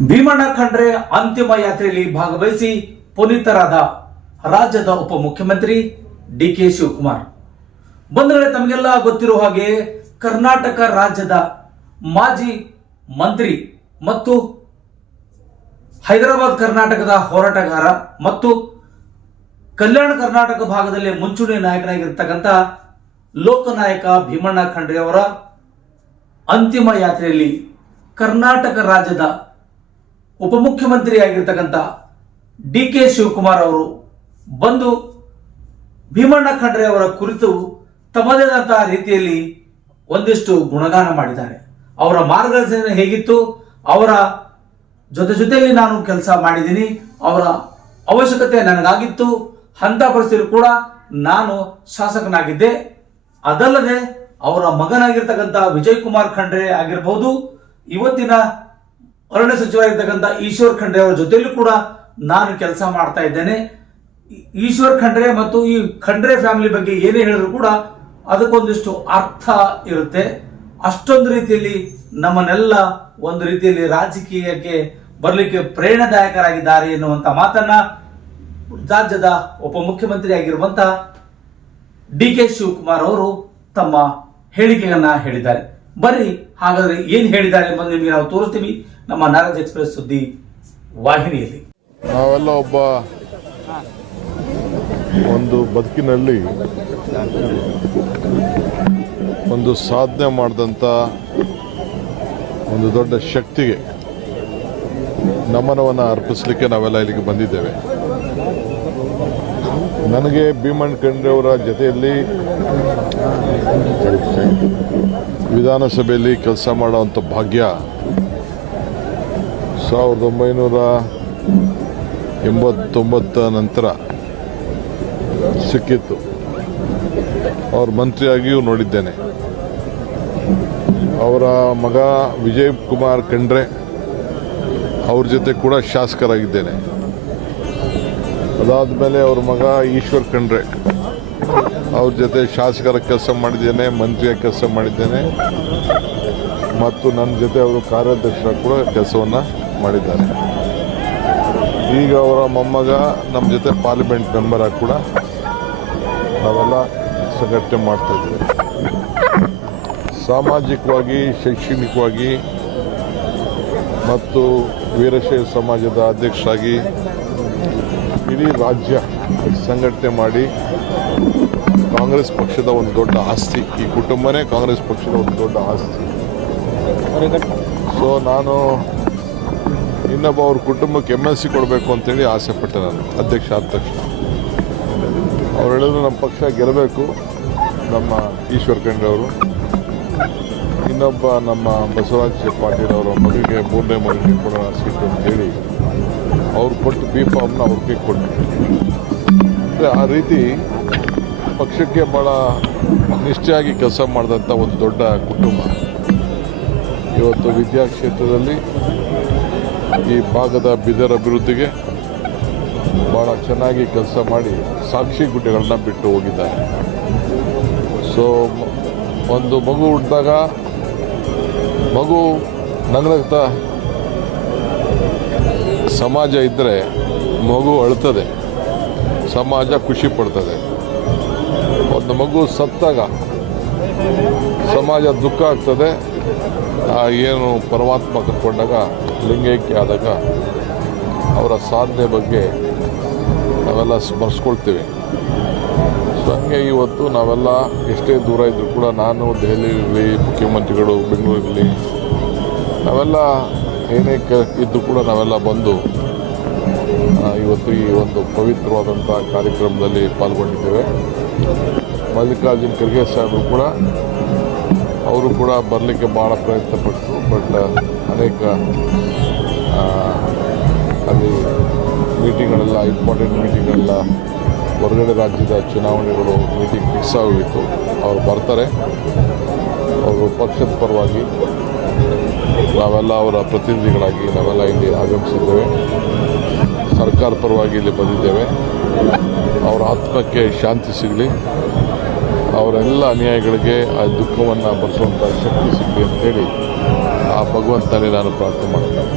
ಭೀಮಣ್ಣ ಖಂಡ್ರೆ ಅಂತಿಮ ಯಾತ್ರೆಯಲ್ಲಿ ಭಾಗವಹಿಸಿ ಪುನೀತರಾದ ರಾಜ್ಯದ ಉಪಮುಖ್ಯಮಂತ್ರಿ ಡಿ ಕೆ ಶಿವಕುಮಾರ್. ಬಂಧುಗಳೇ, ತಮಗೆಲ್ಲ ಗೊತ್ತಿರುವ ಹಾಗೆ ಕರ್ನಾಟಕ ರಾಜ್ಯದ ಮಾಜಿ ಮಂತ್ರಿ ಮತ್ತು ಹೈದರಾಬಾದ್ ಕರ್ನಾಟಕದ ಹೋರಾಟಗಾರ ಮತ್ತು ಕಲ್ಯಾಣ ಕರ್ನಾಟಕ ಭಾಗದಲ್ಲಿ ಮುಂಚೂಣಿ ನಾಯಕನಾಗಿರ್ತಕ್ಕಂಥ ಲೋಕನಾಯಕ ಭೀಮಣ್ಣ ಖಂಡ್ರೆ ಅವರ ಅಂತಿಮ ಯಾತ್ರೆಯಲ್ಲಿ ಕರ್ನಾಟಕ ರಾಜ್ಯದ ಉಪಮುಖ್ಯಮಂತ್ರಿಯಾಗಿರ್ತಕ್ಕಂಥ ಡಿ ಕೆ ಶಿವಕುಮಾರ್ ಅವರು ಬಂದು ಭೀಮಣ್ಣ ಖಂಡ್ರೆ ಅವರ ಕುರಿತು ತಮ್ಮದೇ ಆದಂತಹ ರೀತಿಯಲ್ಲಿ ಒಂದಿಷ್ಟು ಗುಣಗಾನ ಮಾಡಿದ್ದಾರೆ. ಅವರ ಮಾರ್ಗದರ್ಶನ ಹೇಗಿತ್ತು? ಅವರ ಜೊತೆ ಜೊತೆಯಲ್ಲಿ ನಾನು ಕೆಲಸ ಮಾಡಿದ್ದೀನಿ. ಅವರ ಅವಶ್ಯಕತೆ ನನಗಾಗಿತ್ತು. ಅಂತ ಪರಿಸ್ಥಿತಿ ಕೂಡ ನಾನು ಶಾಸಕನಾಗಿದ್ದೆ. ಅದಲ್ಲದೆ ಅವರ ಮಗನಾಗಿರ್ತಕ್ಕಂಥ ವಿಜಯ್ ಕುಮಾರ್ ಖಂಡ್ರೆ ಆಗಿರಬಹುದು ಇವತ್ತಿನ ಅರಣ್ಯ ಸಚಿವರಾಗಿರ್ತಕ್ಕಂಥ ಈಶ್ವರ್ ಖಂಡ್ರೆ ಅವರ ಜೊತೆಯಲ್ಲೂ ಕೂಡ ನಾನು ಕೆಲಸ ಮಾಡ್ತಾ ಇದ್ದೇನೆ. ಈಶ್ವರ್ ಖಂಡ್ರೆ ಮತ್ತು ಈ ಖಂಡ್ರೆ ಫ್ಯಾಮಿಲಿ ಬಗ್ಗೆ ಏನೇ ಹೇಳಿದ್ರು ಕೂಡ ಅದಕ್ಕೊಂದಿಷ್ಟು ಅರ್ಥ ಇರುತ್ತೆ. ಅಷ್ಟೊಂದು ರೀತಿಯಲ್ಲಿ ನಮ್ಮನ್ನೆಲ್ಲ ಒಂದು ರೀತಿಯಲ್ಲಿ ರಾಜಕೀಯಕ್ಕೆ ಬರಲಿಕ್ಕೆ ಪ್ರೇರಣಾದಾಯಕರಾಗಿದ್ದಾರೆ ಎನ್ನುವಂತ ಮಾತನ್ನ ರಾಜ್ಯದ ಉಪಮುಖ್ಯಮಂತ್ರಿ ಆಗಿರುವಂತ ಡಿ ಕೆ ಶಿವಕುಮಾರ್ ಅವರು ತಮ್ಮ ಹೇಳಿಕೆಯನ್ನ ಹೇಳಿದ್ದಾರೆ. ಬರ್ರಿ, ಹಾಗಾದ್ರೆ ಏನ್ ಹೇಳಿದ್ದಾರೆ ಎಂಬುದು ನಿಮಗೆ ನಾವು ತೋರಿಸ್ತೀವಿ. ನಮ್ಮ ನಾರಾಯಣ್ ಎಕ್ಸ್ಪ್ರೆಸ್ ಸುದ್ದಿ ವಾಹಿನಿಯಲ್ಲಿ. ನಾವೆಲ್ಲ ಒಬ್ಬ ಒಂದು ಬದುಕಿನಲ್ಲಿ ಒಂದು ಸಾಧನೆ ಮಾಡಿದಂಥ ಒಂದು ದೊಡ್ಡ ಶಕ್ತಿಗೆ ನಮನವನ್ನು ಅರ್ಪಿಸಲಿಕ್ಕೆ ನಾವೆಲ್ಲ ಇಲ್ಲಿಗೆ ಬಂದಿದ್ದೇವೆ. ನನಗೆ ಭೀಮಣ್ಣ ಖಂಡ್ರೆ ಅವರ ಜೊತೆಯಲ್ಲಿ ವಿಧಾನಸಭೆಯಲ್ಲಿ ಕೆಲಸ ಮಾಡುವಂಥ ಭಾಗ್ಯ ಸಾವಿರದ ಒಂಬೈನೂರ ಎಂಬತ್ತೊಂಬತ್ತ ನಂತರ ಸಿಕ್ಕಿತ್ತು. ಅವ್ರ ಮಂತ್ರಿಯಾಗಿಯೂ ನೋಡಿದ್ದೇನೆ. ಅವರ ಮಗ ವಿಜಯ್ ಕುಮಾರ್ ಖಂಡ್ರೆ ಅವ್ರ ಜೊತೆ ಕೂಡ ಶಾಸಕರಾಗಿದ್ದೇನೆ. ಅದಾದ ಮೇಲೆ ಅವ್ರ ಮಗ ಈಶ್ವರ್ ಖಂಡ್ರೆ ಅವ್ರ ಜೊತೆ ಶಾಸಕರ ಕೆಲಸ ಮಾಡಿದ್ದೇನೆ, ಮಂತ್ರಿಯ ಕೆಲಸ ಮಾಡಿದ್ದೇನೆ. ಮತ್ತು ನನ್ನ ಜೊತೆ ಅವರು ಕಾರ್ಯಾಧ್ಯಕ್ಷರ ಕೂಡ ಕೆಲಸವನ್ನು ಮಾಡಿದ್ದಾರೆ. ಈಗ ಅವರ ಮೊಮ್ಮಗ ನಮ್ಮ ಜೊತೆ ಪಾರ್ಲಿಮೆಂಟ್ ಮೆಂಬರ್ ಆಗಿ ಕೂಡ ನಾವೆಲ್ಲ ಸಂಘಟನೆ ಮಾಡ್ತಾ ಇದ್ದೀವಿ. ಸಾಮಾಜಿಕವಾಗಿ, ಶೈಕ್ಷಣಿಕವಾಗಿ ಮತ್ತು ವೀರಶೈವ ಸಮಾಜದ ಅಧ್ಯಕ್ಷರಾಗಿ ಇಡೀ ರಾಜ್ಯ ಸಂಘಟನೆ ಮಾಡಿ ಕಾಂಗ್ರೆಸ್ ಪಕ್ಷದ ಒಂದು ದೊಡ್ಡ ಆಸ್ತಿ, ಈ ಕುಟುಂಬನೇ ಕಾಂಗ್ರೆಸ್ ಪಕ್ಷದ ಒಂದು ದೊಡ್ಡ ಆಸ್ತಿ. ಸೊ ನಾನು ಇನ್ನೊಬ್ಬ ಅವ್ರ ಕುಟುಂಬಕ್ಕೆ ಎಂ ಎಲ್ ಸಿ ಕೊಡಬೇಕು ಅಂತೇಳಿ ಆಸೆ ಪಟ್ಟೆ ನಾನು, ಅಧ್ಯಕ್ಷ ಆದ ತಕ್ಷಣ. ಅವ್ರು ಹೇಳಿದ್ರು ನಮ್ಮ ಪಕ್ಷ ಗೆಲ್ಲಬೇಕು, ನಮ್ಮ ಈಶ್ವರ್ ಖಂಡ್ರೆ ಅವರು. ಇನ್ನೊಬ್ಬ ನಮ್ಮ ಬಸವರಾಜ ಪಾಟೀಲ್ ಅವರ ಮಗನಿಗೆ ಮೂರನೇ ಮಗನಿಗೆ ಕೊಡೋಣ ಸೀಟು ಅಂತೇಳಿ ಅವ್ರು ಕೊಟ್ಟು ಬಿ ಫಾರ್ಮ್ನ ಅವ್ರಿಗೆ ಕೊಟ್ಟು ಆ ರೀತಿ ಪಕ್ಷಕ್ಕೆ ಭಾಳ ನಿಷ್ಠೆಯಾಗಿ ಕೆಲಸ ಮಾಡಿದಂಥ ಒಂದು ದೊಡ್ಡ ಕುಟುಂಬ. ಇವತ್ತು ವಿದ್ಯಾಕ್ಷೇತ್ರದಲ್ಲಿ ಈ ಭಾಗದ ಬಿದರ ಅಭಿವೃದ್ಧಿಗೆ ಭಾಳ ಚೆನ್ನಾಗಿ ಕೆಲಸ ಮಾಡಿ ಸಾಕ್ಷಿ ಗುಡ್ಡೆಗಳನ್ನ ಬಿಟ್ಟು ಹೋಗಿದ್ದಾರೆ. ಸೊ ಒಂದು ಮಗು ಹುಟ್ಟಿದಾಗ ಮಗು ನಗನಗ್ತಾ ಸಮಾಜ ಇದ್ದರೆ ಮಗು ಅಳ್ತದೆ, ಸಮಾಜ ಖುಷಿ ಪಡ್ತದೆ. ಒಂದು ಮಗು ಸತ್ತಾಗ ಸಮಾಜ ದುಃಖ ಆಗ್ತದೆ ಏನು ಪರಮಾತ್ಮ ಕರ್ಕೊಂಡಾಗ ಲಿಂಗೈಕ್ಯ ಆದಾಗ ಅವರ ಸಾಧನೆ ಬಗ್ಗೆ ನಾವೆಲ್ಲ ಸ್ಮರಿಸ್ಕೊಳ್ತೀವಿ. ಸೊ ಹಂಗೆ ಇವತ್ತು ನಾವೆಲ್ಲ ಎಷ್ಟೇ ದೂರ ಇದ್ದರೂ ಕೂಡ ನಾನು ದೆಹಲಿಯಲ್ಲಿ ಮುಖ್ಯಮಂತ್ರಿಗಳು, ಬೆಂಗಳೂರಲ್ಲಿ ನಾವೆಲ್ಲ ಏನೇ ಕ ಇದ್ದರೂ ಕೂಡ ನಾವೆಲ್ಲ ಬಂದು ಇವತ್ತು ಈ ಒಂದು ಪವಿತ್ರವಾದಂಥ ಕಾರ್ಯಕ್ರಮದಲ್ಲಿ ಪಾಲ್ಗೊಂಡಿದ್ದೇವೆ. ಮಲ್ಲಿಕಾರ್ಜುನ್ ಖರ್ಗೆ ಸಾಹೇಬರು ಕೂಡ ಅವರು ಕೂಡ ಬರಲಿಕ್ಕೆ ಭಾಳ ಪ್ರಯತ್ನ ಪಟ್ಟರು ಬಟ್ ಅನೇಕ ಅಲ್ಲಿ ಮೀಟಿಂಗ್ಗಳೆಲ್ಲ ಇಂಪಾರ್ಟೆಂಟ್ ಮೀಟಿಂಗ್ಗಳೆಲ್ಲ ಹೊರಗಡೆ ರಾಜ್ಯದ ಚುನಾವಣೆಗಳು ಮೀಟಿಂಗ್ ಫಿಕ್ಸ್ ಆಗೋಗಿತ್ತು ಅವರು ಬರ್ತಾರೆ. ಅವರು ಪಕ್ಷದ ಪರವಾಗಿ ನಾವೆಲ್ಲ ಅವರ ಪ್ರತಿನಿಧಿಗಳಾಗಿ ನಾವೆಲ್ಲ ಇಲ್ಲಿ ಆಗಮಿಸಿದ್ದೇವೆ. ಸರ್ಕಾರ ಪರವಾಗಿ ಇಲ್ಲಿ ಬಂದಿದ್ದೇವೆ. ಅವರ ಆತ್ಮಕ್ಕೆ ಶಾಂತಿ ಸಿಗಲಿ. ಅವರೆಲ್ಲ ಅನ್ಯಾಯಗಳಿಗೆ ಆ ದುಃಖವನ್ನು ಬರೆಸುವಂಥ ಶಕ್ತಿ ಸಿಗಲಿ ಅಂತೇಳಿ ಆ ಭಗವಂತನಲ್ಲಿ ನಾನು ಪ್ರಾರ್ಥನೆ ಮಾಡ್ತೇನೆ.